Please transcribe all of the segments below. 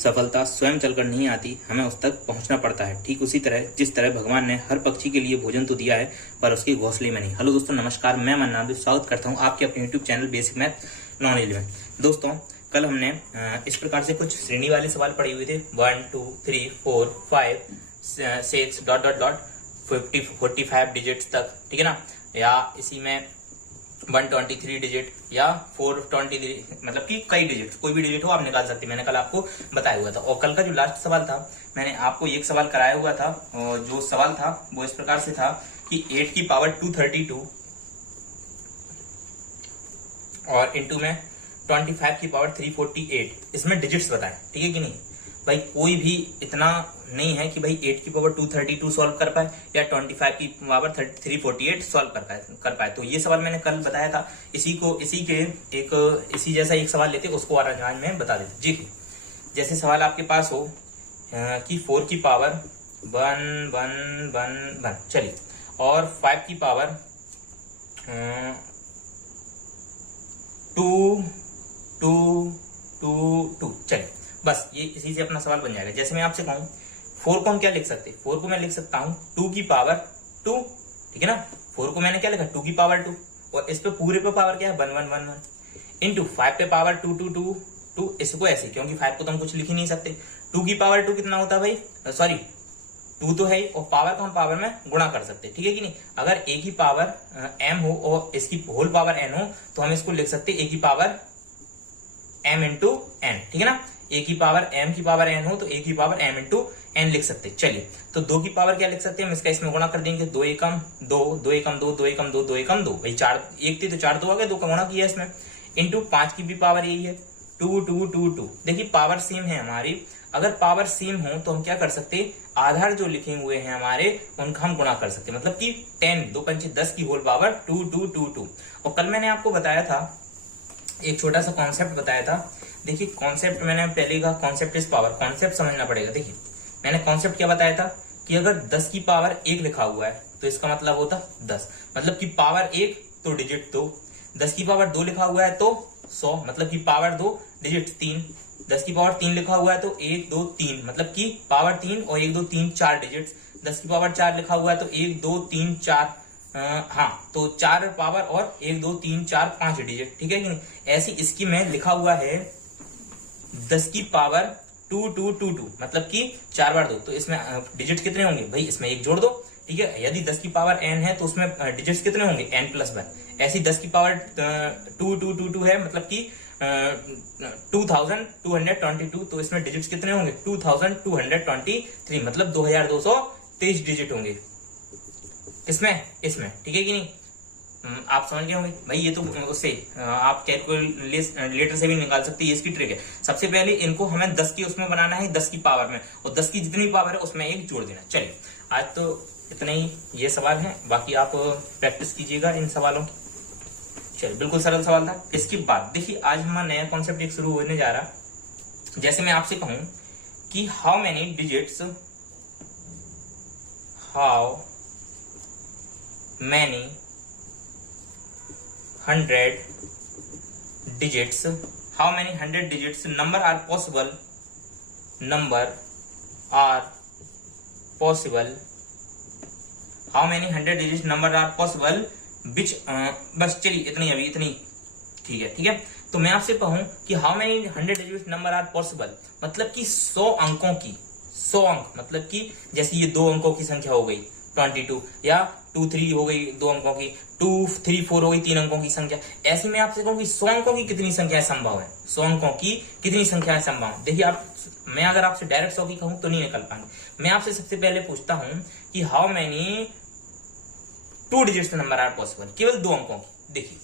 सफलता स्वयं चलकर नहीं आती, हमें उस तक पहुंचना पड़ता है। ठीक उसी तरह जिस तरह भगवान ने हर पक्षी के लिए भोजन तो दिया है, पर उसके घोंसले में नहीं। हेलो दोस्तों, नमस्कार, मैं मन्नान स्वागत करता हूं आपके अपने YouTube channel basic math knowledge में। दोस्तों, कल हमने इस प्रकार से कुछ श्रेणी वाले सवाल पढ़े हुए थे 1 2 3 4 5 6 डॉट डॉट डॉट 45 डिजिट्स तक, ठीक है ना। या इसी में 123 डिजिट या 423, मतलब कि कई डिजिट, कोई भी डिजिट हो आप निकाल सकते हैं। मैंने कल आपको बताया हुआ था। और कल का जो लास्ट सवाल था, मैंने आपको एक सवाल कराया हुआ था, और जो सवाल था वो इस प्रकार से था कि 8 की पावर 232 और इंटू में 25 की पावर 348, इसमें डिजिट्स बताएं, ठीक है कि नहीं। भाई कोई भी इतना नहीं है कि भाई 8 की पावर 232 सॉल्व कर पाए या 25 की पावर 348 सॉल्व कर पाए। तो ये सवाल मैंने कल बताया था। इसी जैसा एक सवाल लेते, उसको और आज में बता देते जी। जैसे सवाल आपके पास हो कि 4 की पावर 1 1 1 1, चलिए, और 5 की पावर 2 2 2 2, चलिए, बस ये इसी से अपना सवाल बन जाएगा। जैसे मैं आपसे कहूं 4 को हम क्या लिख सकते हैं, 4 को मैं लिख सकता हूं 2 की पावर 2, ठीक है ना। 4 को मैंने क्या लिखा, 2 की पावर 2, और इस पे पूरे पे पावर क्या है 1 1 1 1 इंटू 5 पे पावर 2 2 2 2, इसको ऐसे, क्योंकि 5 को तो हम कुछ लिख ही नहीं सकते। 2 की पावर 2 कितना होता है भाई, सॉरी 2 तो है, और पावर को हम पावर में गुणा कर सकते हैं, ठीक है कि नहीं। अगर a की पावर m हो और इसकी होल पावर n हो, तो हम इसको लिख सकते हैं a की पावर m इंटू n, ठीक है ना। a की पावर m की पावर n हो तो a की पावर m इंटू n लिख सकते हैं। चलिए, तो 2 की पावर क्या लिख सकते हैं हम, इसका इसमें गुणा कर देंगे, 2 एकम 2 2 एकम 2 2 एकम 2 2 एकम 2, भाई 4 एक थी तो 4 2 आ गए, 2 का गुणा किया इसमें, इंटू 5 की भी पावर यही है 2 2 2 2। देखिए पावर सेम है हमारी, अगर पावर सेम हो तो हम क्या कर सकते हैं, आधार जो लिखे हुए हैं हमारे उनका हम गुणा कर सकते हैं, मतलब कि 10 2 5 10 की होल पावर 2 2 2 2। और कल मैंने आपको बताया था, एक छोटा सा कॉन्सेप्ट बताया था। देखिए कॉन्सेप्ट मैंने पहले कहा, कॉन्सेप्ट इज पावर, कॉन्सेप्ट समझना पड़ेगा। देखिए मैंने कॉन्सेप्ट क्या बताया था कि अगर 10 की पावर 1 लिखा हुआ है तो इसका मतलब होता 10, मतलब कि पावर 1 तो डिजिट 2। 10 की पावर 2 लिखा हुआ है तो 100, मतलब कि पावर 2 डिजिट 3। 10 की पावर 3 लिखा हुआ है तो 1 2 3, मतलब कि पावर 3 और 1 2 3 4 डिजिट्स। 10 की पावर 4 लिखा हुआ है तो 1 2 3 4, हाँ, तो 4 पावर और 1 2 3 4 5 डिजिट, ठीक है कि नहीं। ऐसी इसकी में लिखा हुआ है 10 की पावर 2 2 2 2, मतलब कि 4 बार 2, तो इसमें डिजिट कितने होंगे भाई, इसमें 1 जोड़ दो, ठीक है। यदि 10 की पावर n है तो उसमें डिजिट्स कितने होंगे, n प्लस 1। ऐसी 10 की पावर 2 2 2 2 है, मतलब कि 2222, तो इसमें डिजिट्स कितने होंगे 2223, मतलब 2223 डिजिट होंगे इसमें, ठीक है कि नहीं। आप समझ गए होंगे भाई, ये तो उससे आप कैलकुलेटर से भी निकाल सकते हैं, इसकी ट्रिक है। सबसे पहले इनको हमें 10 की उसमें बनाना है, 10 की पावर में, और 10 की जितनी पावर है उसमें 1 जोड़ देना। चलिए, आज तो इतना ही ये सवाल है, बाकी आप प्रैक्टिस कीजिएगा इन सवालों की। चलिए, बिल्कुल सरल सवाल था। इसके बाद देखिए आज हमारा नया कॉन्सेप्ट एक शुरू होने जा रहा। जैसे मैं आपसे कहूं कि how many digits how many 100 digits number are possible how many 100 digits number are possible which बस चलिए इतनी ठीक है। तो मैं आपसे कहूं कि how many 100 digit number are possible, मतलब कि 100 अंकों की, 100 अंक, मतलब कि जैसे ये 2 अंकों की संख्या हो गई 22, या 2 3 हो गई 2 अंकों की, 2 3 4 हो गई 3 अंकों की संख्या। ऐसे में आपसे कहूं कि 100 अंकों की कितनी संख्या संभव है, 100 अंकों की कितनी संख्या संभव है। देखिए मैं अगर आपसे डायरेक्ट 100 की कहूं तो नहीं निकल पाएंगे। मैं आपसे सबसे पहले पूछता हूं कि how many 2 digits number are possible, केवल 2 अंकों की।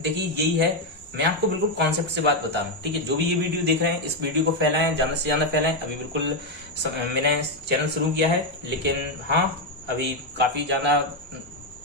देखिए यही है, मैं आपको बिल्कुल कॉन्सेप्ट से बात बता रहा हूँ, ठीक है। जो भी ये वीडियो देख रहे हैं, इस वीडियो को फैलाएं, ज्यादा से ज्यादा फैलाएं। अभी बिल्कुल मैंने चैनल शुरू किया है, लेकिन हाँ अभी काफी ज्यादा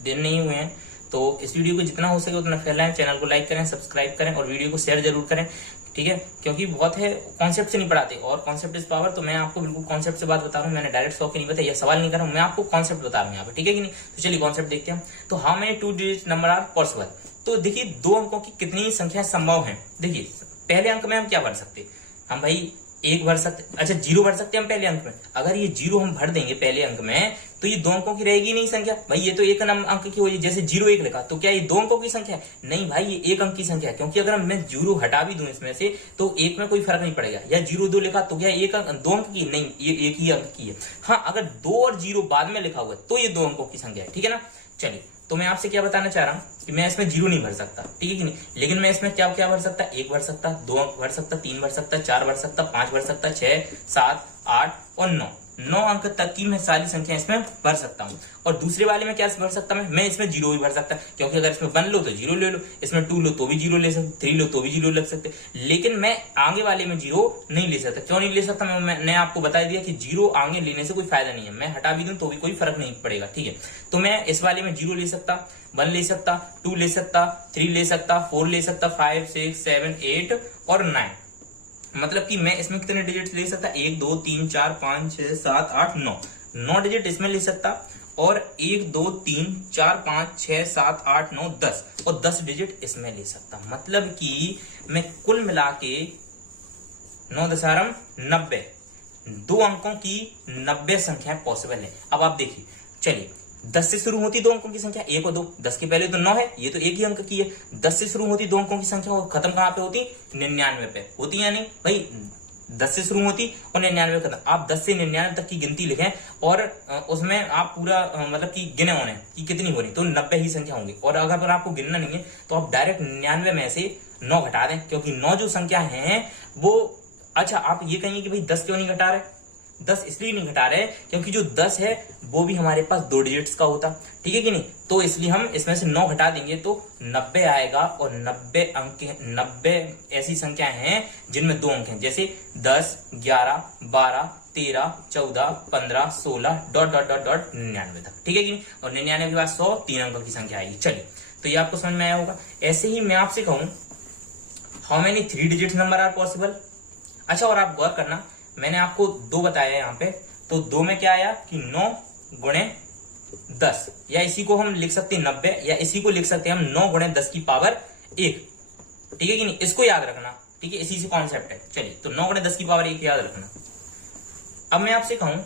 दिन नहीं हुए हैं, तो इस वीडियो को जितना हो सके उतना फैलाएं। चैनल को लाइक करें, सब्सक्राइब करें और वीडियो को शेयर जरूर करें, ठीक है। क्योंकि बहुत है, कॉन्सेप्ट से नहीं पढ़ाते, और कॉन्सेप्ट इज पावर। तो मैं आपको बिल्कुल कॉन्सेप्ट से बात बता रहा हूँ, मैंने डायरेक्ट 100 की नहीं बताया, सवाल नहीं कर रहा हूँ, मैं आपको कॉन्सेप्ट बता रहा हूँ यहाँ पे, ठीक है कि नहीं। तो चलिए कॉन्सेप्ट देखते हैं। तो how many 2 digit number are possible, तो देखिए 2 अंकों की कितनी संख्या संभव है। देखिए पहले अंक में हम क्या कर सकते हैं, हम भाई 1 भर सकते, अच्छा 0 भर सकते हैं हम पहले अंक में। अगर ये 0 हम भर देंगे पहले अंक में तो ये 2 अंकों की रहेगी नहीं संख्या भाई, ये तो एक अंक की हो। जैसे 0 1 लिखा तो क्या ये 2 अंकों की संख्या है? नहीं भाई, ये 1 अंक की संख्या है, क्योंकि अगर मैं 0 हटा भी दूं इसमें से तो 1 में कोई फर्क नहीं पड़ेगा। या 0 2 लिखा तो क्या 2 अंक की? नहीं, ये 1 ही अंक की है। हाँ, अगर 2 और 0 बाद में लिखा हुआ है तो ये 2 अंकों की संख्या है, ठीक है ना। चलिए, तो मैं आपसे क्या बताना चाह रहा हूं कि मैं इसमें 0 नहीं भर सकता, ठीक है कि नहीं, लेकिन मैं इसमें क्या क्या भर सकता? 1 भर सकता, 2 अंक भर सकता, 3 भर सकता, 4 भर सकता, 5 भर सकता, 6 7 8 और 9 अंक तक की मैं सारी संख्या इसमें भर सकता हूं। और दूसरे वाले में क्या भर सकता मैं इसमें 0 भी भर सकता, क्योंकि अगर इसमें 1 लो तो 0 ले लो, इसमें 2 लो तो भी 0 ले सकते, 3 लो तो भी 0 लग सकते। लेकिन मैं आगे वाले में 0 नहीं ले सकता। क्यों नहीं ले सकता? मैंने आपको बता दिया कि 0 आगे लेने से कोई फायदा नहीं है, मैं हटा भी दूं तो भी कोई फर्क नहीं पड़ेगा, ठीक है। तो मैं इस वाले में 0 ले सकता, 1 ले सकता, 2 ले सकता, 3 ले सकता, 4 ले सकता, 5 6 7 8 और 9। मतलब कि मैं इसमें कितने डिजिट ले सकता? 1 2 3 4 5 6 7 8 9 डिजिट इसमें ले सकता। और 1 2 3 4 5 6 7 8 9 10 और 10 डिजिट इसमें ले सकता। मतलब कि मैं कुल मिला के 9 दशारम 90 2 अंकों की 90 संख्याएं पॉसिबल है। अब आप देखिए, चलिए 10 से शुरू होती 2 अंकों की संख्या 1 और 2, 10 के पहले तो 9 है, ये तो 1 ही अंक की है। 10 से शुरू होती 2 अंकों की संख्या और खत्म कहां पे होती? 99 पे होती, या नहीं भाई? 10 से शुरू होती और 99 खत्म। आप 10 से 99 तक की गिनती लिखें और उसमें आप पूरा मतलब कि गिने होने कि कितनी हो रही, तो 90 ही संख्या होंगी। और अगर आपको गिनना नहीं है तो आप डायरेक्ट 99 में से 9 घटा दें, क्योंकि 9 जो संख्या है वो, अच्छा आप ये कहेंगे कि भाई 10 क्यों नहीं घटा रहे? 10 इसलिए नहीं घटा रहे क्योंकि जो 10 है वो भी हमारे पास 2 डिजिट्स का होता, ठीक है कि नहीं। तो इसलिए हम इसमें से 9 घटा देंगे तो 90 आएगा। और 90 अंक, 90 ऐसी संख्या हैं जिनमें 2 अंक हैं, जैसे 10 11 12 13 14 15 16 डॉट डॉट डॉट डॉट 99 तक, ठीक है कि नहीं। और 99 के बाद 100 3 अंकों की संख्या आएगी। चलिए, तो ये आपको समझ में आया होगा। ऐसे ही मैं आपसे कहूं, how many 3 digit number are possible. अच्छा, और आप गौर करना, मैंने आपको 2 बताया यहाँ पे, तो 2 में क्या आया कि 9 गुणे 10, या इसी को हम लिख सकते हैं 90, या इसी को लिख सकते हैं हम 9 गुणे 10 की पावर 1, ठीक है कि नहीं। इसको याद रखना, ठीक है, इसी से कॉन्सेप्ट है। चलिए, तो 9 गुणे 10 की पावर 1 याद रखना। अब मैं आपसे कहूं,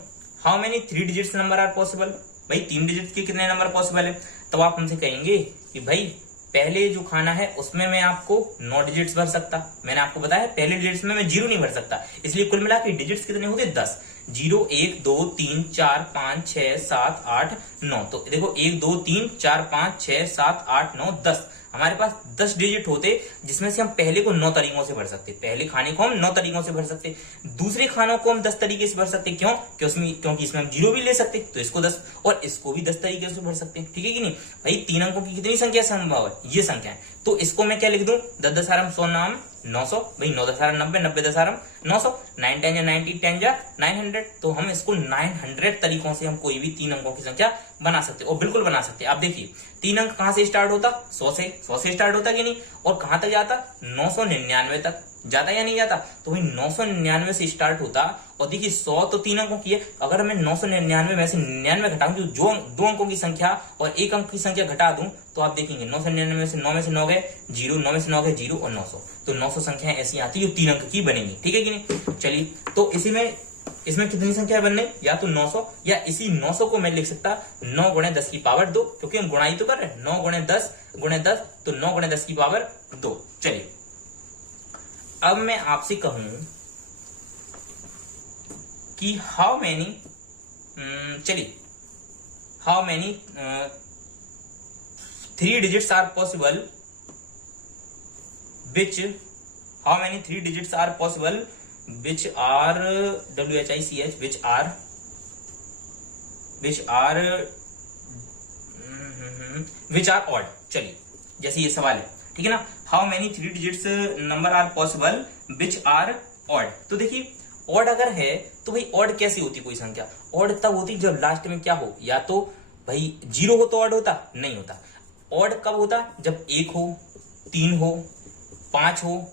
how many 3 digits number are possible. भाई 3 डिजिट के कितने नंबर पॉसिबल है? तो आप हमसे कहेंगे कि भाई पहले जो खाना है उसमें मैं आपको 9 डिजिट्स भर सकता। मैंने आपको बताया पहले डिजिट्स में मैं 0 नहीं भर सकता, इसलिए कुल मिला के डिजिट्स कितने होते? 10। 0 1 2 3 4 5 6 7 8 9। तो देखो 1 2 3 4 5 6 7 8 9 10, हमारे पास 10 डिजिट होते जिसमें से हम पहले को 9 तरीकों से भर सकते। पहले खाने को हम 9 तरीकों से भर सकते, दूसरे खानों को हम 10 तरीके से भर सकते। क्यों? क्योंकि इसमें हम 0 भी ले सकते, तो इसको 10 और इसको भी 10 तरीके से भर सकते, ठीक है कि नहीं। भाई 3 अंकों की कितनी संख्या संभव है? ये संख्या है। तो इसको मैं क्या लिख दूं? 10 दशारम 100 नाम 900। भाई 9 दशारम 90, 90 दशारम 900, 9 10 90 10 जा 900। तो हम इसको 900 तरीकों से हम कोई भी 3 अंकों की संख्या बना सकते, और बिल्कुल बना सकते। आप देखिए 3 अंक कहां से स्टार्ट होता? 100 से स्टार्ट होता कि नहीं, और कहां तक जाता? 999 तक जाता या नहीं जाता? तो भाई 999 से स्टार्ट होता। और देखिए 100 तो 3 अंकों की है, अगर मैं 999 में से 99 घटाऊं, जो 2 अंकों की संख्या और 1 अंक की संख्या घटा दूं, तो आप देखेंगे 999 में से 9 में से 9 गए 0, 9 में से 9 गए 0 और 900। तो 900 संख्याएं ऐसी आती है जो 3 अंक की बनेंगी, ठीक है कि नहीं। चलिए, तो इसमें कितनी संख्या बनने, या तो 900, या इसी 900 को मैं लिख सकता 9 गुणे 10 की पावर 2, क्योंकि हम गुणाई तो कर रहे हैं। 9 गुणे 10 तो 9 गुणे 10 की पावर 2। चलिए, अब मैं आपसे कहूं कि how many 3 digits are possible which are odd। चलिए, जैसे ये सवाल है, ठीक है ना, how many 3 digits number are possible which are odd. तो देखिए ऑड अगर है तो भाई ऑड कैसी होती कोई संख्या? ऑड तब होती जब लास्ट में क्या हो, या तो भाई 0 हो तो ऑड होता, नहीं होता। ऑड कब होता? जब 1 हो, 3 हो, 5 हो,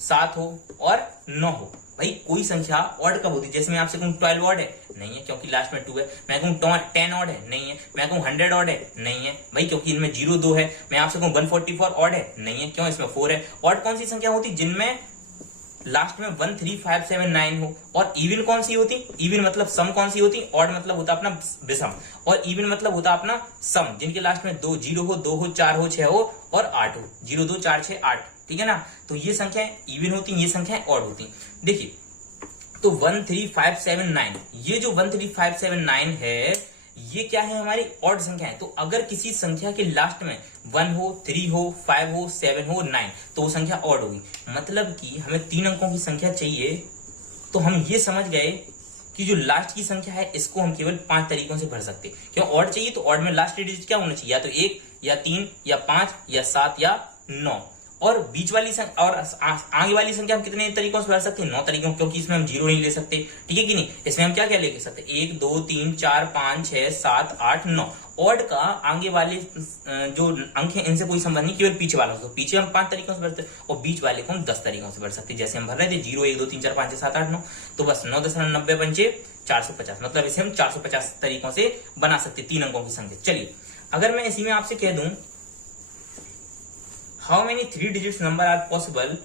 7 हो और 9 हो। भाई कोई संख्या ऑड कब होती है? जैसे मैं आपसे कहूं 12 ऑड है, नहीं है क्योंकि लास्ट में 2 है। मैं कहूं 10 ऑड है, नहीं है। मैं कहूं 100 ऑड है, नहीं है भाई क्योंकि इनमें 0 2 है। मैं आपसे कहूं 144 ऑड है, नहीं है क्यों? इसमें 4 है। ऑड कौन सी संख्या होती? जिनमें लास्ट में 1 3 5 7 9 हो, और इवन कौन सी होती, इवन मतलब सम कौन सी होती, ऑड मतलब होता अपना विषम, और इवन मतलब होता अपना सम, जिनके लास्ट में 2 0 हो, 2 हो, 4 हो, 6 हो और 8 हो, 0 2 4 6 8, ठीक है ना। तो ये संख्याएं इवन होती, ये संख्याएं ऑड होती। देखिए तो 1 3 5 7 9, ये जो 1 3 5 7 9 है, ये क्या है, हमारी ऑड संख्या है। तो अगर किसी संख्या के लास्ट में 1 हो, 3 हो, 5 हो, 7 हो, 9, तो वो संख्या ऑड होगी। मतलब कि हमें 3 अंकों की संख्या चाहिए, तो हम ये समझ गए कि जो लास्ट की संख्या है इसको हम केवल 5 तरीकों से भर सकते हैं। क्यों, ऑड चाहिए तो ऑड में लास्ट डिजिट क्या होना चाहिए, या तो 1 या 3 या 5 या 7 या 9, और बीच वाली संख्या और आगे वाली संख्या हम कितने तरीकों से भर सकते हैं, 9 तरीकों, क्योंकि इसमें हम 0 नहीं ले सकते, ठीक है कि नहीं। इसमें हम क्या क्या ले सकते हैं, 1 2 3 4 5 6 7 8 9। ऑड का आगे वाले जो अंक है इनसे कोई संबंध नहीं, केवल पीछे वालों से। पीछे हम 5 तरीकों से भरते हैं और बीच वाले को हम 10 तरीकों से भर सकते हैं। जैसे हम भर रहे थे 0 1 2 3 4 5 6 7 8 9, तो बस 9 10 90 पंचे 450, मतलब इसे हम 450 तरीकों से बना सकते 3 अंकों की संख्या। चलिए अगर मैं इसी में आपसे कह दूं how many 3 digits number are possible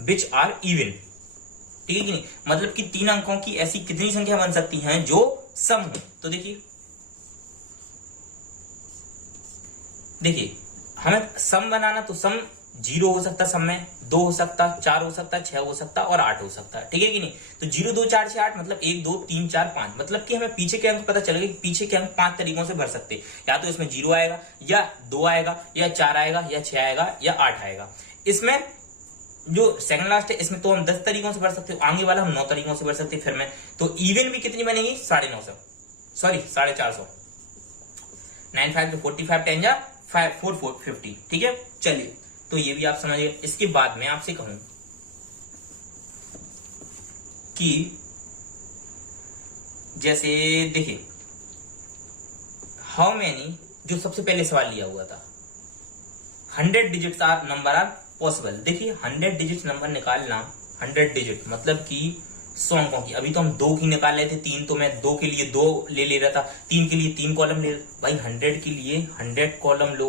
which are even, ठीक है कि नहीं, मतलब कि 3 अंकों की ऐसी कितनी संख्या बन सकती हैं जो सम हो। तो देखिए हमें सम बनाना, तो सम 0 हो सकता, सम में 2 हो सकता, 4 हो सकता, 6 हो सकता और 8 हो सकता, ठीक है कि नहीं। तो 0 2 4 6 8 मतलब 1 2 3 4 5, मतलब कि हमें पीछे के अंक पता चलेगा कि पीछे के अंक 5 तरीकों से भर सकते हैं। या तो इसमें 0 आएगा, या 2 आएगा, या 4 आएगा, या 6 आएगा, या 8 आएगा। इसमें जो सेकंड लास्ट है इसमें तो हम 10 तरीकों से भर सकते हैं, आगे वाला हम 9 तरीकों से भर सकते हैं। फिर में तो इवन भी कितनी बनेगी, 950, सॉरी 450, 9 5 to 45 10 या 5 4 50, ठीक है। चलिए तो ये भी आप समझिए। इसके बाद मैं आपसे कहूं कि जैसे देखिए हाउ मेनी, जो सबसे पहले सवाल लिया हुआ था 100 digits are number are possible. देखिए 100 डिजिट नंबर निकालना, 100 डिजिट मतलब कि 100 अंकों की। अभी तो हम 2 की निकाल रहे थे, 3 तो मैं 2 के लिए 2 ले रहा था, 3 के लिए 3 कॉलम ले रहा। भाई 100 के लिए 100 कॉलम लो,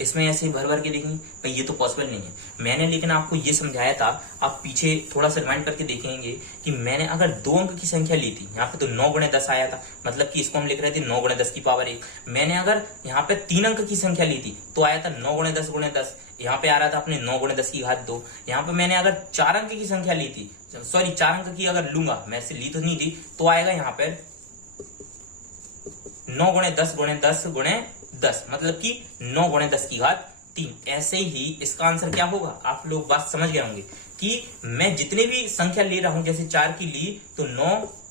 इसमें ऐसे भर भर के देखेंगे, भाई ये तो पॉसिबल नहीं है। मैंने लेकिन आपको ये समझाया था, आप पीछे थोड़ा सा रिमाइंड करके देखेंगे कि मैंने अगर 2 अंक की संख्या ली थी, यहाँ पे तो 9 गुणे 10 आया था, मतलब कि इसको हम लिख रहे थे 9 गुणे 10 की पावर 1। मैंने अगर यहाँ पे 3 अंक की संख्या ली थी तो आया था 9 गुणे 10 गुणे 10, यहाँ पे आ रहा था अपने 9 गुणे 10 की घात 2। यहाँ पे मैंने अगर 4 अंक की संख्या ली थी, सॉरी 4 अंक की अगर लूंगा, मैं से ली तो नहीं थी, तो आएगा यहाँ पे 9 गुणे 10 गुणे 10 गुणे 10, मतलब कि 9 गुणे 10 की घात 3। ऐसे ही इसका आंसर क्या होगा, आप लोग बात समझ गए होंगे कि मैं जितने भी संख्या ले रहा हूं, जैसे 4 की ली तो 9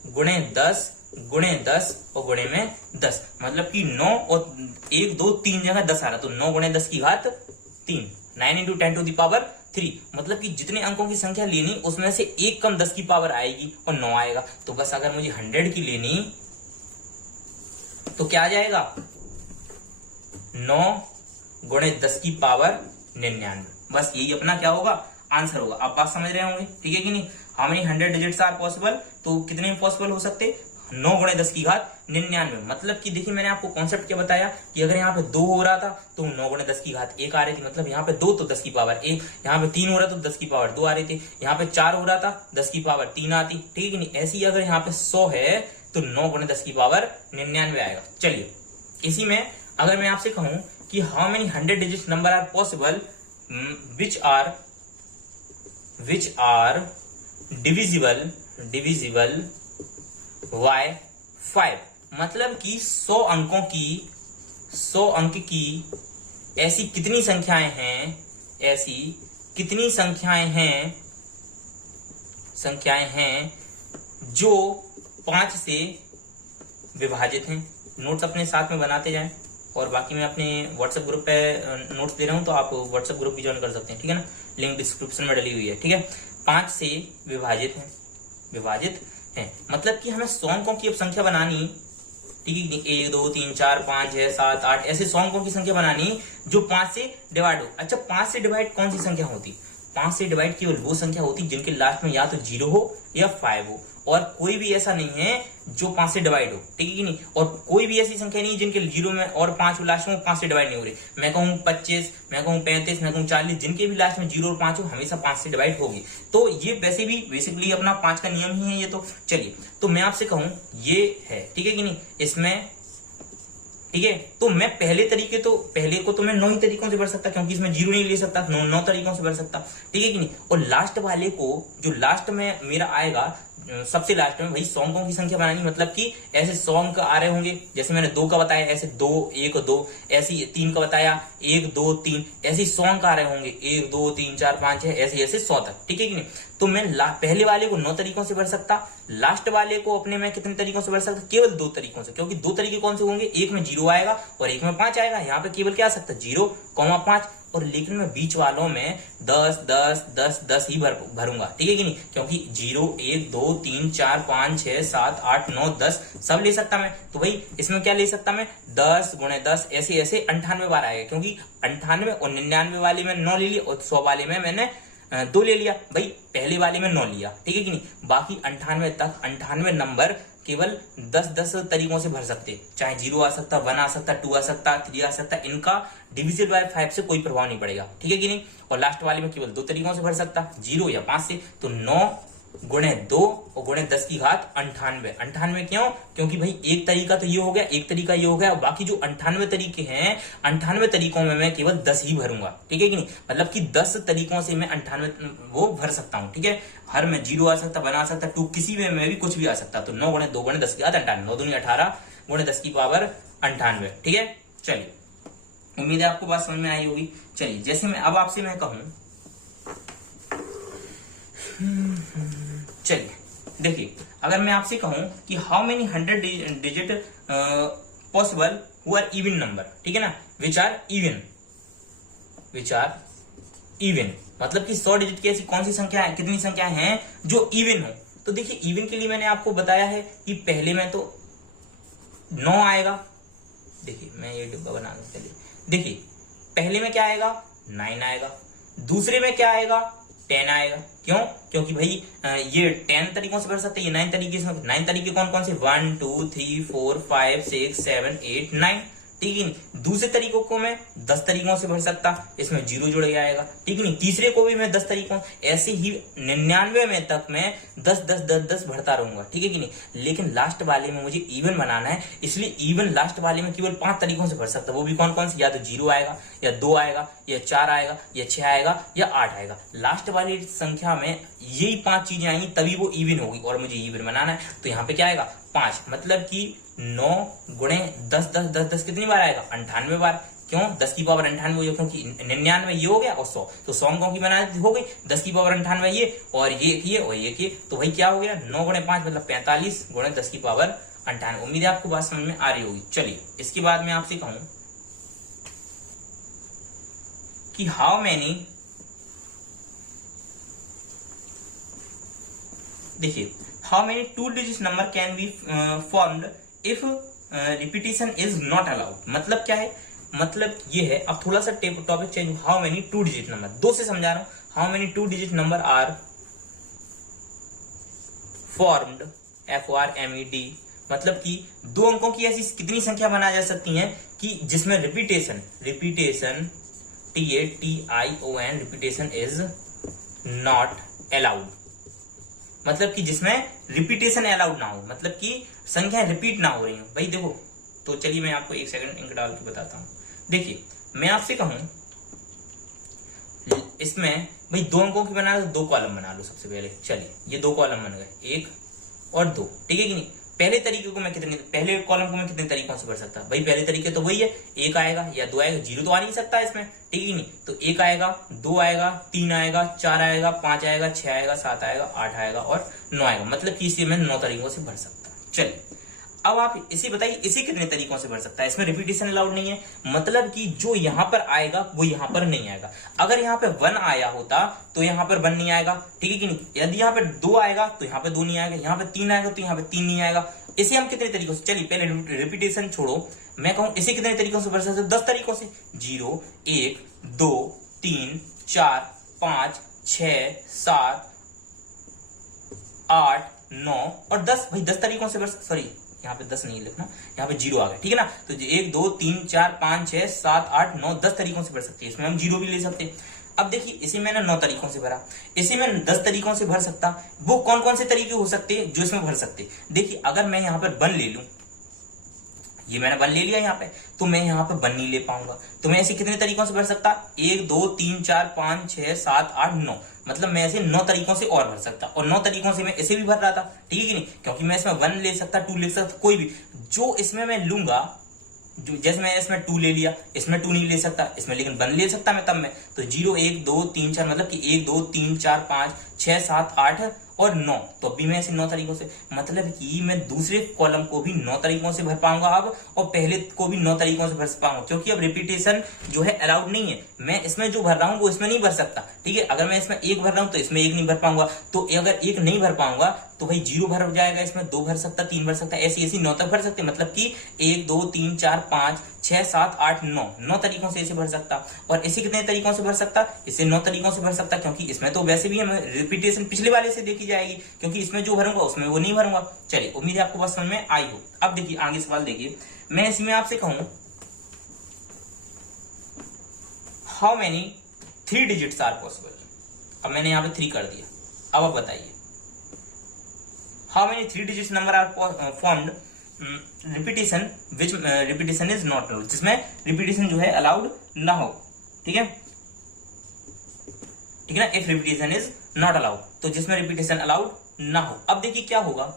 गुणे 10 गुणे 10 और गुणे में 10, मतलब कि 9 और 1 2 3 जगह 10 आ रहा, तो 9 गुणे 10 की घात 3, 9 into 10 to the power 3, मतलब कि जितने अंकों की संख्या लेनी उसमें से एक कम 10 की पावर आएगी और 9 आएगा। तो बस अगर मुझे 100 की लेनी तो क्या आ जाएगा, 9 गुणे 10 की पावर 99। बस यही अपना क्या होगा, आंसर होगा। आप बात समझ रहे होंगे, ठीक है कि नहीं। How many 100 digits are possible, तो कितने पॉसिबल हो सकते, 9 गुणे 10 की घात 99। मतलब कि देखिए मैंने आपको कॉन्सेप्ट क्या बताया कि अगर यहाँ पे 2 हो रहा था तो 9 गुणे 10 की घात 1 आ रही थी, मतलब यहाँ पे 2 तो 10 की पावर 1, यहाँ पे 3 हो रहा तो 10 की पावर 2 आ रही थी, यहाँ पे 4 हो रहा था 10 की पावर 3 आती, ठीक है नहीं। ऐसी अगर यहाँ पे 100 है तो 9 गुणे 10 की पावर 99 आएगा। चलिए इसी में अगर मैं आपसे कहूं कि how many 100 digit number are possible which are divisible by 5, मतलब कि 100 अंक की ऐसी कितनी संख्याएं हैं जो 5 से विभाजित हैं। नोट्स अपने साथ में बनाते जाएं, और बाकी मैं अपने व्हाट्सएप ग्रुप पे नोट्स दे रहा हूं, तो आप व्हाट्सएप ग्रुप भी ज्वाइन कर सकते हैं, ठीक है ना, लिंक डिस्क्रिप्शन में डली हुई है, ठीक है। 5 से विभाजित हैं, मतलब कि हमें 100 अंकों की अब संख्या बनानी, ठीक है, 1 2 3 4 5 6 7 8 ऐसे 100 अंकों की संख्या बनानी जो 5 से डिवाइड हो। अच्छा 5 से डिवाइड कौन सी संख्या होती, 5 से डिवाइड केवल वो संख्या होती है जिनके लास्ट में या तो 0 हो या 5 हो, और कोई भी ऐसा नहीं है जो 5 से डिवाइड हो, ठीक है कि नहीं। और कोई भी ऐसी संख्या नहीं है जिनके 0 में और 5 लास्ट में 5 से डिवाइड नहीं हो रही। मैं कहूँ 25, मैं कहूँ 35, मैं कहूँ 40, जिनके भी लास्ट में 0 और 5 हो हमेशा 5 से डिवाइड होगी। तो ये वैसे भी बेसिकली अपना 5 का नियम ही है ये। तो चलिए, तो मैं आपसे कहूँ ये है, ठीक है कि नहीं, इसमें ठीक है। तो मैं पहले को तो मैं 9 ही तरीकों से भर सकता, क्योंकि इसमें 0 नहीं ले सकता, 9 तरीकों से भर सकता, ठीक है कि नहीं। और लास्ट वाले को जो लास्ट में मेरा आएगा, सबसे लास्ट में भाई 100 अंकों की संख्या बनानी, मतलब कि ऐसे 100 अंक आ रहे होंगे, जैसे मैंने 2 का बताया ऐसे 2 1 2, ऐसे 3 का बताया 1 2 3, ऐसे 100 अंक आ रहे होंगे 1 2 3 4 5 6, ऐसे ऐसे 100 तक, ठीक है कि नहीं। तो मैं पहले वाले को 9 तरीकों से भर सकता, लास्ट वाले को अपने में कितने तरीकों से भर सकता, केवल 2 तरीकों से, क्योंकि 2 तरीके कौन से होंगे, एक में 0 आएगा और एक में 5 आएगा। यहाँ पे केवल क्या आ सकता है 0, 5, और लेकिन मैं बीच वालों में 10 10 10 10 ही भरूंगा, ठीक है कि नहीं, क्योंकि 0 1 2 3 4 5 6 7 8 9 10 सब ले सकता मैं। तो भाई इसमें क्या ले सकता मैं, 10 गुणे 10 ऐसे ऐसे 98 बार आएगा, क्योंकि 98 और 99 वाले में 9 ले लिया और 100 वाले में मैंने 2 ले लिया। भाई पहले वाले में 9 लिया, ठीक है कि नहीं। बाकी 98 तक 98 नंबर केवल 10 तरीकों से भर सकते, चाहे 0 आ सकता, 1 आ सकता, 2 आ सकता, 3 आ सकता, इनका डिविजिबल बाय 5 से कोई प्रभाव नहीं पड़ेगा, ठीक है कि नहीं। और लास्ट वाले में केवल 2 तरीकों से भर सकता, 0 या 5 से। तो 9 गुणे 2 और गुणे 10 की घात 98। 98 क्यों, क्योंकि भाई एक तरीका तो ये हो गया, एक तरीका ये हो गया, बाकी जो 98 तरीके हैं 98 तरीकों में मैं केवल 10 ही भरूंगा, ठीक है कि नहीं। मतलब कि 10 तरीकों से मैं 98 वो भर सकता हूं, ठीक है। हर में 0 आ सकता, 1 आ सकता, 2 किसी में भी कुछ भी आ सकता। तो 9 गुणे 2 गुणे 10 की घात 98, 9 दूनी 18 गुणे 10 की पावर 98, ठीक है। चलिए, उम्मीद है आपको बात समझ में आई होगी। चलिए, जैसे मैं अब आपसे मैं कहूं, चलिए देखिए, अगर मैं आपसे कहूं कि how many 100 digit possible who are even number, ठीक है ना, विच आर इवन, मतलब कि 100 डिजिट की ऐसी कौन सी संख्या है, कितनी संख्या है जो इवन हो। तो देखिए, इवन के लिए मैंने आपको बताया है कि पहले में तो 9 आएगा। देखिए मैं ये डिब्बा बना दूं, चलिए देखिए, पहले में क्या आएगा 9 आएगा, दूसरे में क्या आएगा 10 आएगा। क्यों, क्योंकि भाई ये 10 तरीकों से भर सकते हैं, ये 9 तरीके से। 9 तरीके कौन कौन से, 1 2 3 4 5 6 7 8 9, ठीक है। दूसरे तरीकों को मैं 10 तरीकों से भर सकता, इसमें 0 जुड़ आएगा, ठीक है नहीं। तीसरे को भी मैं 10 तरीकों, ऐसे ही 99 में तक मैं 10 10 10 10 भरता रहूंगा, ठीक है कि नहीं। लेकिन लास्ट वाले में मुझे इवन बनाना है, इसलिए इवन लास्ट वाले में केवल 5 तरीकों से भर सकता। वो भी कौन कौन से, या तो 0 आएगा, या 2 आएगा, या 4 आएगा, या 6 आएगा, या 8 आएगा। लास्ट वाली संख्या में यही 5 चीजें आएंगी, तभी वो इवन होगी, और मुझे इवन बनाना है। तो यहाँ पे क्या आएगा 5, मतलब कि 9 गुणे 10 10 10 10 कितनी बार आएगा 98 बार। क्यों, 10 की पावर 98 हो, क्योंकि 99 ये हो गया और 100, तो 100 अंकों की बनानी हो गई, 10 की पावर 98 ये, और ये और ये, तो भाई क्या हो गया 9 गुणे 5 मतलब 45 गुणे 10 की पावर 98। उम्मीद है आपको बात समझ में आ रही होगी। चलिए, इसके बाद मैं आपसे कहूं कि हाउ मैनी, देखिए, how many 2 digit number can be formed if repetition is not allowed. मतलब क्या है, मतलब ये है, अब थोड़ा सा topic change. How many 2 digit number, 2 से समझा रहा हूं। How many 2 digit number are formed, FORMED, मतलब कि 2 अंकों की ऐसी कितनी संख्या बनाई जा सकती है कि जिसमें repetition TATION repetition is not allowed, मतलब कि जिसमें रिपीटेशन अलाउड ना हो, मतलब कि संख्या रिपीट ना हो रही हो। भाई देखो, तो चलिए मैं आपको एक सेकंड इंक डाल के बताता हूं। देखिए, मैं आपसे कहूं इसमें भाई 2 अंकों की बना लो, 2 कॉलम बना लो सबसे पहले। चलिए, ये 2 कॉलम बन गए, 1 और 2, ठीक है कि नहीं। पहले तरीके को मैं पहले कॉलम को मैं कितने तरीकों से भर सकता, भाई पहले तरीके तो वही है, 1 आएगा या 2 आएगा, 0 तो आ नहीं सकता इसमें, ठीक है नहीं। तो 1 आएगा, 2 आएगा, 3 आएगा, 4 आएगा, 5 आएगा, 6 आएगा, 7 आएगा, 8 आएगा और 9 आएगा, मतलब कि इसे मैं 9 तरीकों से भर सकता। चलिए, अब आप इसे बताइए, इसे कितने तरीकों से भर सकता है। इसमें रिपीटेशन अलाउड नहीं है, मतलब कि जो यहां पर आएगा वो यहां पर नहीं आएगा। अगर यहां पे 1 आया होता तो यहां पर 1 नहीं आएगा, ठीक है कि नहीं। यदि यहां पे 2 आएगा तो यहां पे 2 नहीं आएगा, यहां पे 3 आएगा तो यहां पे 3 नहीं आएगा। इसे हम कितने तरीकों से, चलिए पहले रिपीटेशन छोड़ो, मैं कहूं इसे कितने तरीकों से भर सकते, 10 तरीकों से। 0 1 2 3 4 5 6 7 8 9 और 10। भाई 10 तरीकों से सॉरी यहाँ पे 10 नहीं लिखना, यहाँ पे 0 आ गया, ठीक है ना। तो 1 2 3 4 5 6 7 8 9 10 तरीकों से भर सकते हैं, इसमें हम 0 भी ले सकते हैं। अब देखिए इसे मैंने 9 तरीकों से भरा, इसे मैं 10 तरीकों से भर सकता। वो कौन कौन से तरीके हो सकते हैं जो इसमें भर सकते? देखिए अगर मैं यहाँ पर 1 ले लूं, ये मैंने 1 ले लिया यहाँ पे, तो मैं यहाँ पे 1 नहीं ले पाऊंगा। तो मैं ऐसे कितने तरीकों से भर सकता? 1 2 3 4 5 6 7 8 9, मतलब मैं ऐसे 9 तरीकों से और भर सकता। और 9 तरीकों से मैं ऐसे भी भर रहा था, ठीक है कि नहीं, क्योंकि मैं इसमें 1 ले सकता, 2 ले सकता, कोई भी जो इसमें मैं लूंगा। जैसे मैं इसमें 2 ले लिया, इसमें 2 नहीं ले सकता, इसमें लेकिन 1 ले सकता मैं तब में। तो 0 1 2 3 4 मतलब कि 1 2 3 4 5 6 7 8 और 9, तो अभी मैं इसे 9 तरीकों से, मतलब कि मैं दूसरे कॉलम को भी 9 तरीकों से भर पाऊंगा अब, और पहले को भी 9 तरीकों से भर पाऊंगा, क्योंकि अब रिपीटेशन जो है अलाउड नहीं है। मैं इसमें जो भर रहा हूं वो इसमें नहीं भर सकता, ठीक है। अगर मैं इसमें 1 भर रहा हूं तो इसमें 1 नहीं भर पाऊंगा, तो अगर 1 नहीं भर पाऊंगा तो भाई 0 भर जाएगा, इसमें 2 भर सकता, 3 भर सकता, ऐसी ऐसी 9 तक भर सकते, मतलब कि 1 2 3 4 5 6 7 8 9 तरीकों से इसे भर सकता। और इसे कितने तरीकों से भर सकता? इसे 9 तरीकों से भर सकता, क्योंकि इसमें तो वैसे भी हमें रिपीटेशन पिछले वाले से देखी जाएगी, क्योंकि इसमें जो भरूंगा उसमें वो नहीं भरूंगा। चलिए उम्मीद है आपको बात समझ में आई हो। अब देखिए आगे सवाल देखिए, मैं इसमें आपसे कहूं how many 3 digits are possible. अब मैंने यहां पे 3 कर दिया, अब आप बताइए how many 3 digits number are formed repetition which repetition is not allowed, जिसमें रिपीटेशन जो है अलाउड ना हो, ठीक है, ठीक है ना। If repetition is not allowed, तो जिसमें रिपीटेशन अलाउड ना हो। अब देखिए क्या होगा,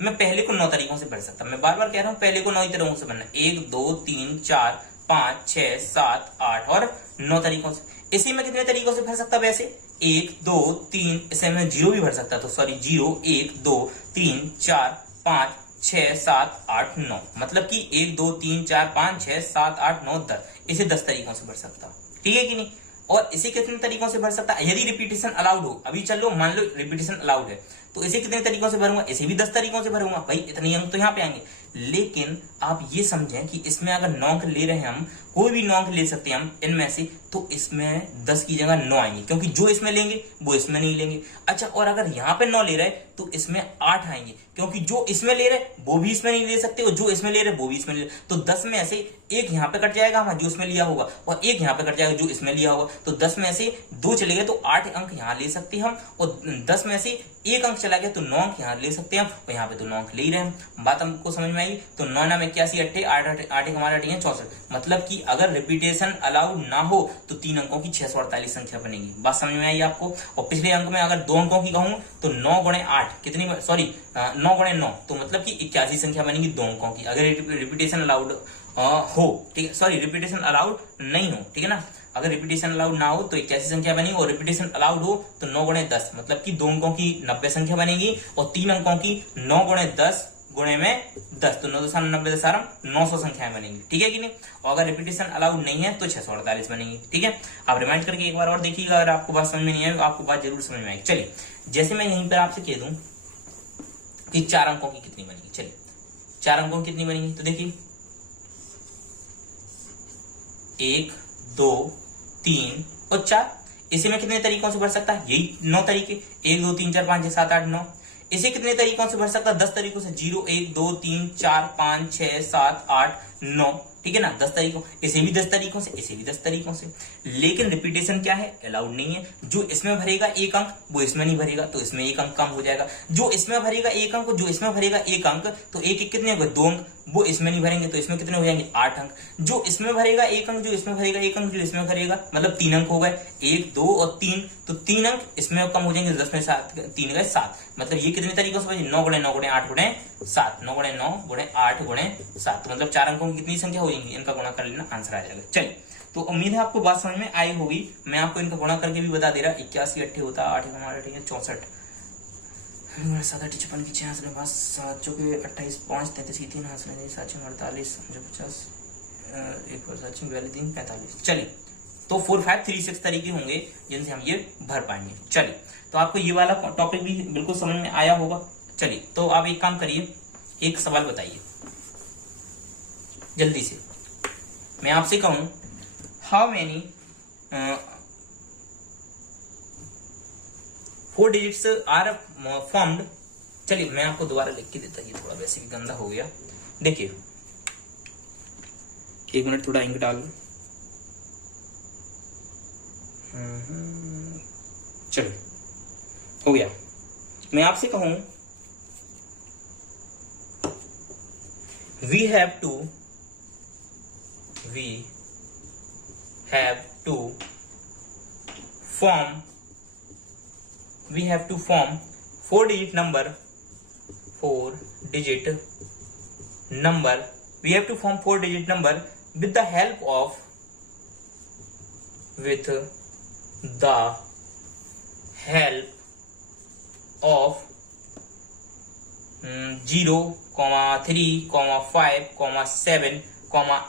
मैं पहले को 9 तरीकों से भर सकता, मैं बार बार कह रहा हूं पहले को 9 तरीकों से भरना, 1 2 3 4 5 6 7 8 और 9 तरीकों से। इसी में कितने तरीकों से भर सकता? वैसे 1 2 3, इसे मैं 0 भी भर सकता, तो सॉरी 0 1 2 3 4 5 6 7 8 9, मतलब कि 1 2 3 4 5 6 7 8 9 10, इसे 10 तरीकों से भर सकता, ठीक है कि नहीं। और इसे कितने तरीकों से भर सकता? यदि रिपीटेशन अलाउड हो, अभी चलो मान लो रिपीटेशन अलाउड है, तो इसे कितने तरीकों से भरूंगा? इसे भी 10 तरीकों से भरूंगा। भाई इतने अंक तो यहाँ पे आएंगे, लेकिन आप ये समझें कि इसमें अगर 9 अंक ले रहे हैं हम, कोई भी 9 अंक ले सकते हैं हम इनमें से, तो इसमें 10 की जगह 9 आएंगे, क्योंकि जो इसमें लेंगे वो इसमें नहीं लेंगे। अच्छा, और अगर यहाँ पे 9 ले रहे तो इसमें 8 आएंगे, क्योंकि जो इसमें ले रहे वो भी इसमें नहीं ले सकते, और जो इसमें ले रहे वो भी इसमें ले। तो 10 में ऐसे एक यहाँ पे कट जाएगा हमारा जो इसमें लिया होगा, और एक यहाँ पे कट जाएगा जो इसमें लिया होगा, तो 10 में से 2 चले गए तो 8 अंक यहाँ ले सकते हैं हम, और 10 में से 1 अंक चला गया तो 9 अंक यहाँ ले सकते हैं हम, और यहाँ पे तो 9 अंक ले ही रहे हैं। बात हमको समझ में आई। तो 9 9 81 8 8 हमारा 8 64, मतलब कि अगर रिपीटेशन अलाउड ना हो तो 3 अंकों की 648 संख्या बनेगी। बात समझ में आई आपको। और पिछले अंक में अगर 2 अंकों की कहूं तो 9 गुणे 8 कितनी, सॉरी 9 गुणे 9, तो मतलब कि 81 संख्या बनेगी 2 अंकों की, अगर रिपीटेशन अलाउड हो, ठीक है, सॉरी रिपीटेशन अलाउड नहीं हो, ठीक है ना। अगर रिपीटेशन अलाउड ना हो तो 81 संख्या बनेगी, और रिपीटेशन अलाउड हो तो 9 गुणे 10, मतलब कि 2 अंकों की 90 संख्या बनेगी, और 3 अंकों की 9 गुणे 10 गुणे में 10, तो 9 90 900 संख्याएं बनेंगी, ठीक है कि नहीं। और अगर रिपीटेशन अलाउड नहीं है तो 648 बनेगी, ठीक है। आप रिमाइंड करके एक बार और देखिएगा, अगर आपको बात समझ में नहीं आई तो आपको बात जरूर समझ में आएगी। चलिए जैसे मैं यहीं पर आपसे कह दूं कि 4 अंकों की कितनी बनेगी, चलिए 4 अंकों की कितनी बनेगी, तो देखिए 1 2 3 और 4, इसे मैं कितने तरीकों से भर सकता है? यही 9 तरीके, 1 2 3 4 5 6 7 8 9। इसे कितने तरीकों से भर सकता है? 10 तरीकों से, 0 1 2 3 4 5 6 7 8 9, ठीक है ना, 10 तरीकों। इसे भी 10 तरीकों से, इसे भी 10 तरीकों से। लेकिन रिपीटेशन क्या है? अलाउड नहीं है। जो इसमें भरेगा 1 अंक वो इसमें नहीं भरेगा, तो इसमें 1 अंक कम हो जाएगा। जो इसमें भरेगा 1 अंक, जो इसमें भरेगा 1 अंक, तो 1 कितने होंगे? 2 अंक, वो इसमें नहीं भरेंगे, तो इसमें कितने हो जाएंगे? 8 अंक। जो इसमें भरेगा 1 अंक, जो इसमें भरेगा 1 अंक, जो इसमें भरेगा, मतलब 3 अंक हो गए, 1 2 और 3, तो 3 अंक इसमें कम हो जाएंगे, 10 में 7 3 गए 7, मतलब ये कितने तरीकों से बचे? 9 गुणे 9 गुणे 8 गुणे 7, 9 गुणे 9 गुणे 8 गुणे 7, तो मतलब 4 अंकों की कितनी संख्या हो जाएंगी? इनका गुणा कर लेना, आंसर आ जाएगा। चलिए, तो उम्मीद है आपको बात समझ में आई होगी। मैं आपको इनका गुणा करके भी बता दे रहा, 81 8 होता, 8 हमारा 64, 7 8 56 की 6 5 7 चौके 28 5 33 की 3 हाथ 7 48 50 1 7 42 45। चलिए, तो 4 5 3 6 तरीके होंगे जिनसे हम ये भर पाएंगे। चलिए, तो आपको ये वाला टॉपिक भी बिल्कुल समझ में आया होगा। चलिए, तो आप एक काम करिए, एक सवाल बताइए जल्दी से। मैं आपसे कहूं how many 4 digits are formed. चलिए मैं आपको दोबारा लिख के देता, ये थोड़ा वैसे भी गंदा हो गया। देखिए 1 मिनट, थोड़ा इंक डाल। चलिए हो गया। मैं आपसे कहूं we have to form 4 digit number with the help of 0, 3, 5, 7,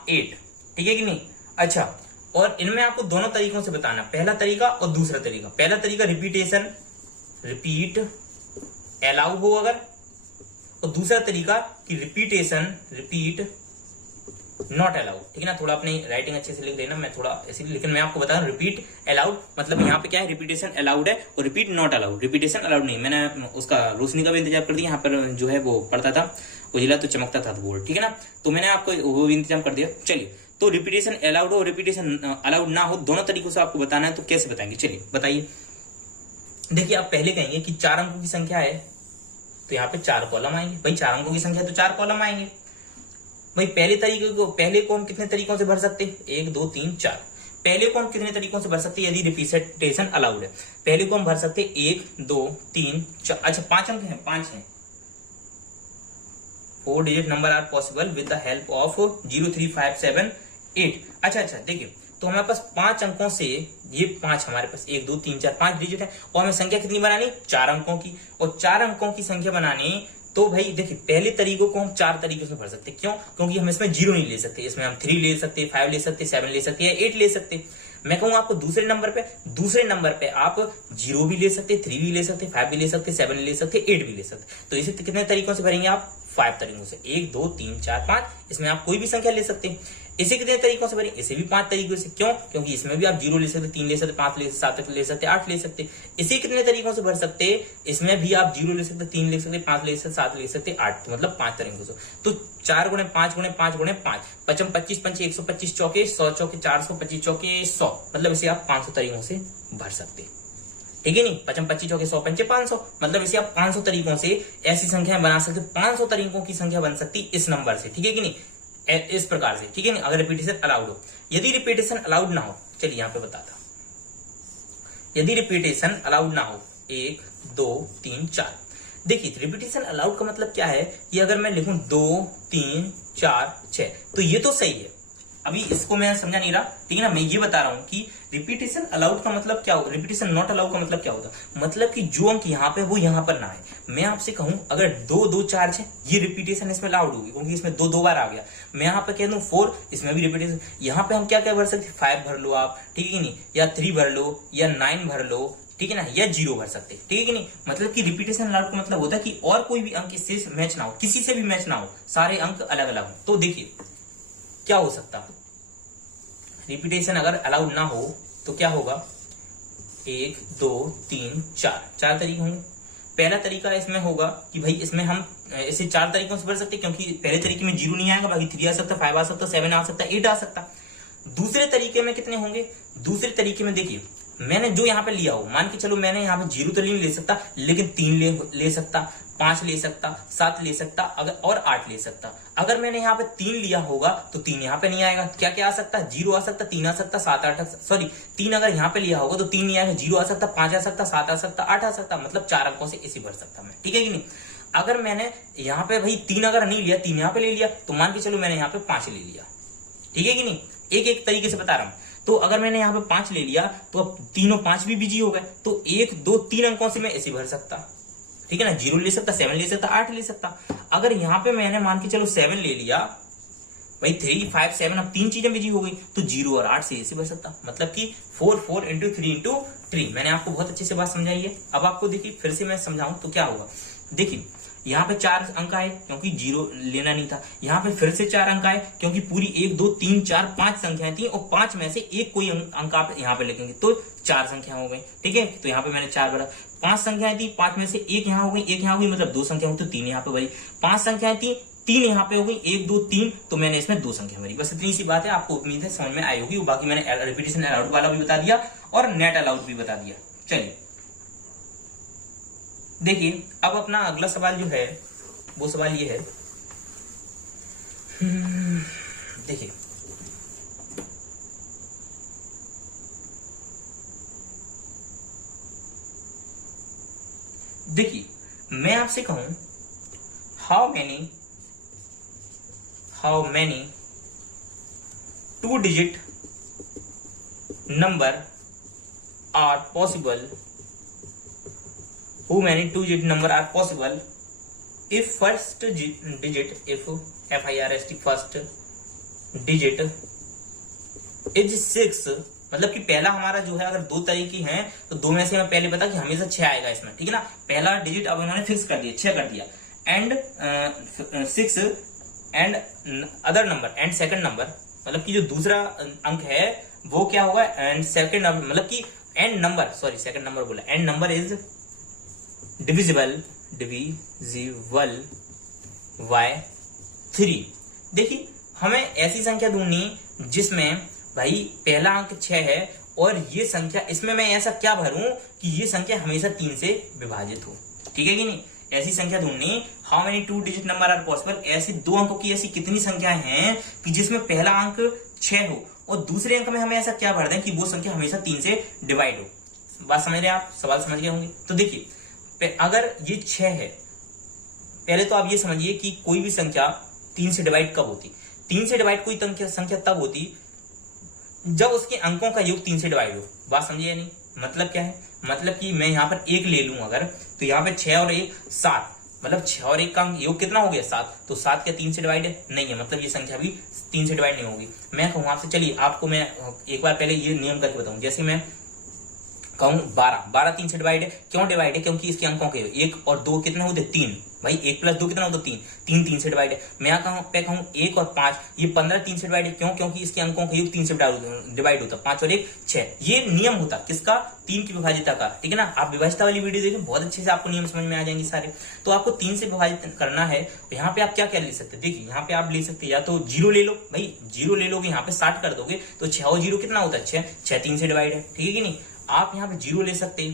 8। ठीक है कि नहीं? अच्छा, और इनमें आपको दोनों तरीकों से बताना, पहला तरीका और दूसरा तरीका। पहला तरीका रिपीट अलाउ हो अगर, और दूसरा तरीका कि रिपीट नॉट अलाउड। ठीक है ना? थोड़ा अपनी राइटिंग अच्छे से लिख लेना, मैं थोड़ा ऐसे भी, लेकिन मैं आपको बता रहा हूं रिपीट अलाउड मतलब यहाँ पे क्या है, रिपीटेशन अलाउड है और repeat not allowed. Repetition allowed नहीं, मैंने उसका रोशनी का भी इंतजाम कर दिया। यहाँ पर जो है वो पड़ता था उजला तो चमकता था बोर्ड। ठीक है ना? तो मैंने आपको वो भी इंतजाम कर दिया। चलिए, तो रिपीटेशन अलाउड हो, रिपीटेशन अलाउड ना हो, दोनों तरीकों से आपको बताना है। तो कैसे बताएंगे? चलिए बताइए। देखिए, आप पहले कहेंगे कि 4 अंकों की संख्या है, तो यहाँ पे 4 कॉलम आएंगे। भाई 4 अंकों की संख्या तो 4 कॉलम आएंगे। भाई पहले को हम कितने तरीकों से भर सकते हैं? 1, 2, 3, 4। पहले को हम कितने तरीकों से भर सकते हैं यदि रिपीटेशन अलाउड है? पहले को हम भर सकते हैं 1, 2, 3, 4। अच्छा 5 अंक हैं, 5 हैं। 4 digit number are possible with the help of 0, 3, 5, 7, 8। अच्छा देखिए, तो हमारे पास 5 अंकों से, ये 5 हमारे पास 1, 2, 3, 4 5 डिजिट है, और हमें संख्या कितनी बनानी? 4 अंकों की। और 4 अंकों की संख्या बनानी, तो भाई देखिए पहले तरीकों को हम 4 तरीकों से भर सकते हैं। क्यों? क्योंकि हम इसमें 0 नहीं ले सकते, इसमें हम 3 ले सकते, 5 ले सकते, 7 ले सकते या 8 ले सकते। मैं कहूँ आपको दूसरे नंबर पे आप 0 भी ले सकते, 3 भी ले सकते, 5 भी ले सकते, 7 ले सकते, 8 भी ले सकते। तो इसे कितने तरीकों से भरेंगे आप? 5 तरीकों से। 1, 2, 3, 4, 5। इसमें आप कोई भी संख्या ले सकते हैं। इसे कितने तरीकों से भरेंगे? इसे भी 5 तरीकों से। क्यों? क्योंकि इसमें भी आप 0 ले सकते, 3 ले सकते, 5 ले सकते, 7 ले सकते, 8 ले सकते। इसे कितने तरीकों से भर सकते? इसमें भी आप 0 ले सकते, 3 ले सकते, 5 ले सकते, 7 ले सकते, 8, मतलब 5 तरीकों से। तो 4 गुणे 5 गुणे 5 गुणे 5, 5 25 पंचे 125 चौके 100 चौके 400, 25 चौके 100, मतलब इसे आप 500 तरीकों से भर सकते। ठीक है नहीं? 5 25 चौके 100 पंचे 500, मतलब इसे आप 500 तरीकों से ऐसी संख्या बना सकते। 500 तरीकों की संख्या बन सकती इस नंबर से। ठीक है कि नहीं? इस प्रकार से। ठीक है नहीं? अगर रिपीटेशन अलाउड हो। यदि रिपीटेशन अलाउड ना हो, चलिए यहां पे बताता, यदि रिपीटेशन अलाउड ना हो 1, 2, 3, 4। देखिए रिपीटेशन अलाउड का मतलब क्या है? ये अगर मैं लिखूं 2, 3, 4, 6, तो ये तो सही है। अभी इसको मैं समझा नहीं रहा। ठीक है ना? मैं ये बता रहा हूं कि रिपीटेशन अलाउड का मतलब क्या हो, रिपीटेशन नॉट अलाउड का मतलब क्या होता? मतलब कि जो अंक यहाँ पे वो यहाँ पर ना है। मैं आपसे कहूं अगर 2, 2, 4, 6, ये रिपीटेशन इसमें अलाउड होगी क्योंकि इसमें 2 2 बार आ गया। मैं यहाँ पे कह दूं 4, इसमें भी रिपीटेशन। यहाँ पे हम क्या क्या भर सकते? 5 भर लो आप, ठीक है नहीं, या 3 भर लो, या 9 भर लो, ठीक है ना, या 0 भर सकते। ठीक है कि नहीं? मतलब कि रिपीटेशन अलाउड का मतलब होता है कि और कोई भी अंक इससे मैच ना हो, किसी से भी मैच ना हो, सारे अंक अलग अलग हो। तो देखिए क्या हो सकता, रिपीटेशन अगर अलाउड ना हो तो क्या होगा? 1, 2, 3, 4 तरीके होंगे। पहला तरीका इसमें होगा कि भाई इसमें हम इसे 4 तरीकों से भर सकते, क्योंकि पहले तरीके में 0 नहीं आएगा, बाकी 3 आ सकता, 5 आ सकता, 7 आ सकता, 8 आ सकता। दूसरे तरीके में कितने होंगे? दूसरे तरीके में देखिए मैंने जो यहाँ पे लिया हो, मान के चलो मैंने यहाँ पे 0 तो नहीं ले सकता, लेकिन 3 ले सकता, 5 ले सकता, 7 ले सकता, अगर और 8 ले सकता। अगर मैंने यहाँ पे 3 लिया होगा तो 3 यहाँ पे नहीं आएगा। क्या क्या आ सकता? 0 आ सकता, 3 आ सकता, 7 8 सॉरी 3 अगर यहाँ पे लिया होगा तो 3 नहीं आएगा, 0 आ सकता, 5 आ सकता, 7 आ सकता, 8 आ सकता, मतलब 4 अंकों से इसे भर सकता मैं। ठीक है कि नहीं? अगर मैंने यहाँ पे भाई 3 अगर नहीं लिया, 3 यहाँ पे ले लिया, तो मान के चलो मैंने यहाँ पे 5 ले लिया। ठीक है कि नहीं? एक एक तरीके से बता रहा हूं। तो अगर मैंने यहाँ पे 5 ले लिया तो अब तीनों 5 भी बिजी हो गए, तो 1, 2, 3 अंकों से मैं ऐसे भर सकता। ठीक है ना? 0 ले सकता, 7 ले सकता, 8 ले सकता। अगर यहाँ पे मैंने मान के चलो 7 ले लिया, भाई 3, 5, 7, अब 3 चीजें बिजी हो गई, तो 0 और 8 से ऐसे भर सकता। मतलब कि 4, 4 इंटू 3 इंटू 3। मैंने आपको बहुत अच्छे से बात समझाई है। अब आपको देखिए फिर से मैं समझाऊं तो क्या होगा। देखिए यहाँ पे 4 अंक आए क्योंकि 0 लेना नहीं था। यहाँ पे फिर से 4 अंक आए क्योंकि पूरी 1 2 3 4 5 संख्याएं थी और 5 में से एक कोई अंक आप यहाँ पे लिखेंगे तो 4 संख्या हो गई। ठीक है, तो यहाँ पे मैंने 4 भरा। 5 संख्याएं थी, 5 में से एक यहाँ हो गई, एक यहाँ हो गई, मतलब 2 संख्या हुई तो 3 यहाँ पे भरी। 5 संख्याएं थी, 3 यहाँ पे हो गई, 1 2 3, तो मैंने इसमें 2 संख्या भरी। बस इतनी सी बात है, आपको उम्मीद है समझ में आई होगी। बाकी मैंने रिपीटेशन अलाउड वाला भी बता दिया और नेट अलाउड भी बता दिया। चलिए देखिए, अब अपना अगला सवाल जो है वो सवाल ये है, देखिए मैं आपसे कहूं how many 2 digit number are possible, how many 2 digit number are possible if first digit first digit is 6, मतलब कि पहला हमारा जो है, अगर 2 तरीके हैं तो 2 में से मैं पहले बता कि हमेशा 6 आएगा इसमें, ठीक है ना। पहला डिजिट अब इन्होंने फिक्स कर दिया, 6 कर दिया, and 6 and other number and second number, मतलब कि जो दूसरा अंक है वो क्या होगा, एंड सेकंड नंबर, मतलब कि end number, sorry second number बोला, end number is divisible by 3। देखिए हमें ऐसी संख्या ढूंढनी जिसमें भाई पहला अंक 6 है और ये संख्या, इसमें मैं ऐसा क्या भरूं कि ये संख्या हमेशा 3 से विभाजित हो, ठीक है कि नहीं। ऐसी संख्या ढूंढनी, how many 2 digit number are possible, ऐसी 2 अंकों की ऐसी कितनी संख्याएं हैं कि जिसमें पहला अंक 6 हो और दूसरे अंक में हमें ऐसा क्या भर दें कि वो संख्या हमेशा 3 से डिवाइड हो। बात समझ रहे हैं आप, सवाल समझ गए होंगे। तो देखिए अगर ये 6 है, पहले तो आप ये समझिए कि कोई भी संख्या 3 से डिवाइड कब होती, 3 से डिवाइड कोई संख्या तब होती जब उसके अंकों का योग 3 से डिवाइड हो। बात समझिए या नहीं, मतलब क्या है, मतलब कि मैं यहाँ पर 1 ले लूं अगर, तो यहाँ पे 6 और 1 7, मतलब 6 और 1 का योग कितना हो गया 7, तो 7 क्या 3 से डिवाइड है, नहीं है, मतलब ये संख्या भी 3 से डिवाइड नहीं होगी। मैं कहूँ आपसे, चलिए आपको मैं एक बार पहले ये नियम करके बताऊं, जैसे मैं कहूँ 12 3 से डिवाइड है, क्यों डिवाइड है, क्योंकि इसके अंकों के 1 और 2 कितने होते 3, भाई 1 प्लस 2 कितना होता 3 3 से डिवाइड है। मैं कहूँ 1 और 5, ये 15 3 से डिवाइड है, क्यों, क्योंकि इसके अंकों का योग 3 से डिवाइड होता, 5 और 1 6। ये नियम होता किसका, 3 की विभाजिता का, ठीक है ना। आप विभाजिता वाली वीडियो देखें, बहुत अच्छे से आपको नियम समझ में आ जाएंगे सारे। तो आपको 3 से विभाजित करना है, तो यहाँ पे आप क्या क्या ले सकते हैं, देखिए यहाँ पे आप ले सकते हैं या तो 0 ले लो, भाई 0 ले लोगे, यहाँ पे 60 कर दोगे तो 6 और 0 कितना होता है 6 3 से डिवाइड है, ठीक है कि नहीं। आप यहाँ पे 0 ले सकते,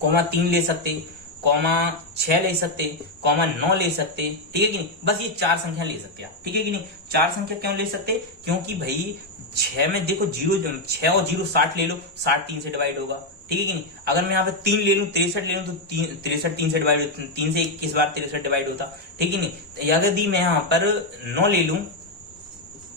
कॉमा 3 ले सकते, कॉमा 6 ले सकते, कॉमा 9 ले सकते, ठीक है कि नहीं। बस ये 4 संख्या ले सकते आप, ठीक है कि नहीं। 4 संख्या क्यों ले सकते, क्योंकि भाई 6 में देखो 6 और 0 60 ले लो, 60 3 से डिवाइड होगा, ठीक है कि नहीं। अगर मैं यहाँ पे 3 ले लूं 63 ले लूं तो 63 3 से डिवाइड होता, 3 से 21 बार 63 डिवाइड होता, ठीक है नहीं। यदि मैं यहाँ पर 9 ले लूं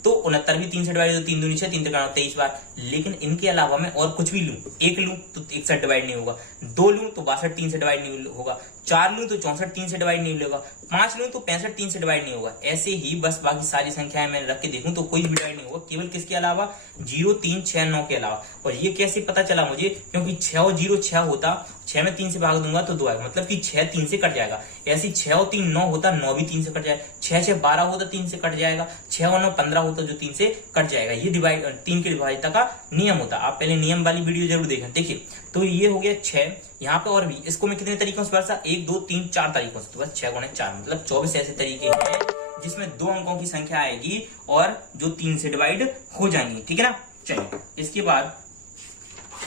तो 69 भी 3 से डिवाइड हो, 3 दूनी 6 3 23 बार। लेकिन इनके अलावा मैं और कुछ भी लूं, 1 लूं तो 61 डिवाइड नहीं होगा, 2 लूं तो 62 3 से डिवाइड नहीं होगा, 4 लूं तो 64 3 से डिवाइड नहीं होगा, 5 लूं तो 65 3 से डिवाइड नहीं होगा। ऐसे ही बस बाकी सारी संख्याएं मैं रख के देखूं तो कोई डिवाइड नहीं होगा, केवल किसके अलावा 0 3 6 9 के अलावा। और ये कैसे पता चला मुझे, क्योंकि 6 और 0 6 होता, 6 में 3 से भाग दूंगा तो 2 आएगा, मतलब कि 6 3 से कट जाएगा। ऐसी 6 और 3 9 होता, 9 भी 3 से कट जाएगा, 6 6 12 होता 3 से कट जाएगा, 6 और 9 15 होता जो 3 से कट जाएगा। ये डिवाइड 3 की विभाजिता का नियम होता। आप पहले नियम वाली वीडियो जरूर देखें। देखिए तो ये हो गया 6, यहाँ पे और भी, इसको मैं कितने तरीकों से भरसा, 1 2 3 4 तरीकों से, तो बस 6 गुणे 4 मतलब 24 ऐसे तरीके हैं जिसमें 2 अंकों की संख्या आएगी और जो 3 से डिवाइड हो जाएंगी, ठीक है ना। चलिए इसके बाद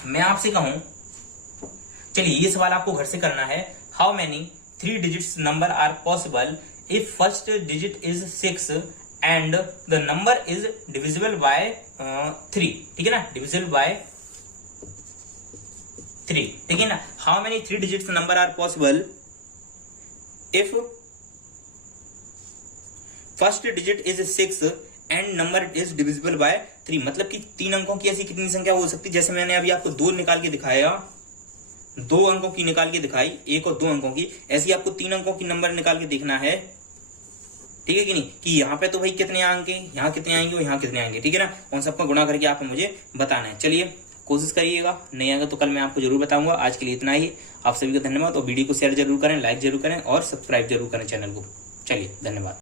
मैं आपसे कहूं, चलिए ये सवाल आपको घर से करना है, how many 3 digits number are possible if first digit is 6 and the number is divisible by 3, ठीक है ना, डिविजिबल बाय 3, ठीक है ना। How many 3 digits number are possible if first digit is 6 and number is divisible by 3, मतलब कि 3 अंकों की ऐसी कितनी संख्या हो सकती है। जैसे मैंने अभी आपको 2 निकाल के दिखाया, 2 अंकों की निकाल के दिखाई, 1 और 2 अंकों की, ऐसी आपको 3 अंकों की नंबर निकाल के देखना है, ठीक है कि नहीं, कि यहाँ पे तो भाई कितने अंक हैं, यहाँ कितने आएंगे और यहाँ कितने आएंगे, ठीक है ना। उन सबको गुणा करके आपको मुझे बताना है। चलिए कोशिश करिएगा, नहीं आएगा तो कल मैं आपको जरूर बताऊंगा। आज के लिए इतना ही, आप सभी को धन्यवाद और वीडियो को शेयर जरूर करें, लाइक जरूर करें और सब्सक्राइब जरूर करें चैनल को। चलिए धन्यवाद।